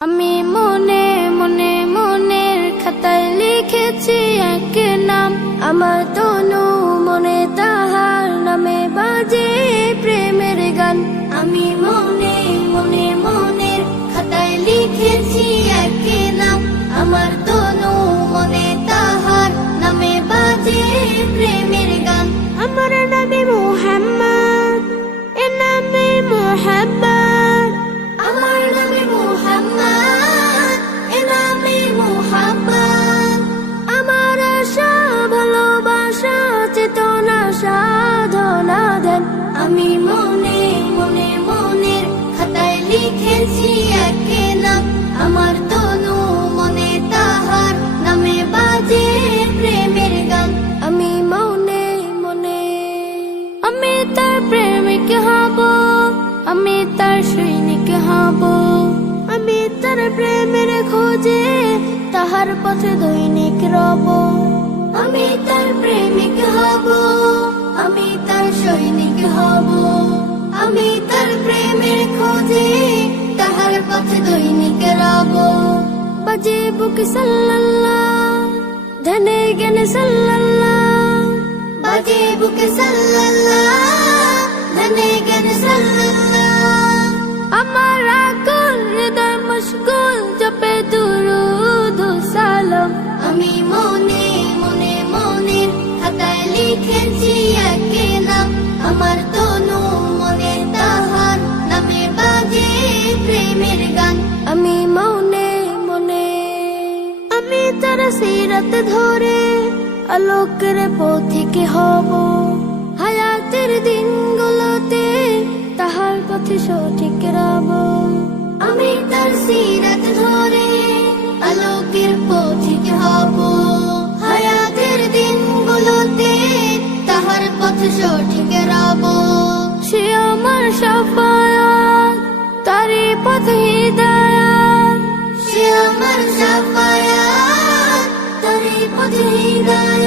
আমি মনে মনে, মনের খাতায় লিখেছি এক নাম। আমার তনু মনে তাহার নামে বাজে প্রেমের গান। আমি মনে মনে, মনের খাতায় লিখেছি এক নাম। আমার তনু মনে তাহার নামে বাজে প্রেমের সাধনা দেন। আমি মনে মনে মনের খাতায় লিখেছি আমার তনু মনে তাহার বাজে প্রেমের গান। আমি মনে প্রেমিক হব। আমি তার সৈনিক হব। আমি তার প্রেমের খোঁজে তাহার পথে দৈনিক রব। আমি তার প্রেমিক হব। আমি তার সৈনিক হব। আমি তার প্রেমের খোঁজে তাহার পথে দৈনিক রব। বাজে বুক সাল্লাল্লাহ, ধনে জ্ঞান সাল্লাল্লাহ। বাজে বুক সাল্লাল্লাহ, ধনে জ্ঞান সাল্লাল্লাহ। আমার আমার ধরে আলোকের পথিকে হব হায়াতের দিনগুলোতে তাহার পথে সঠিক রব আমি তার সিরাত ধরে আলোকের পথিকে হব হায়াতের দিনগুলোতে তাহার পথ সঠিক রব সে আমার সাফায়াত তারি পথ হিদায়াত। সে আমার সাফায়াত তারি পথ হিদায়াত।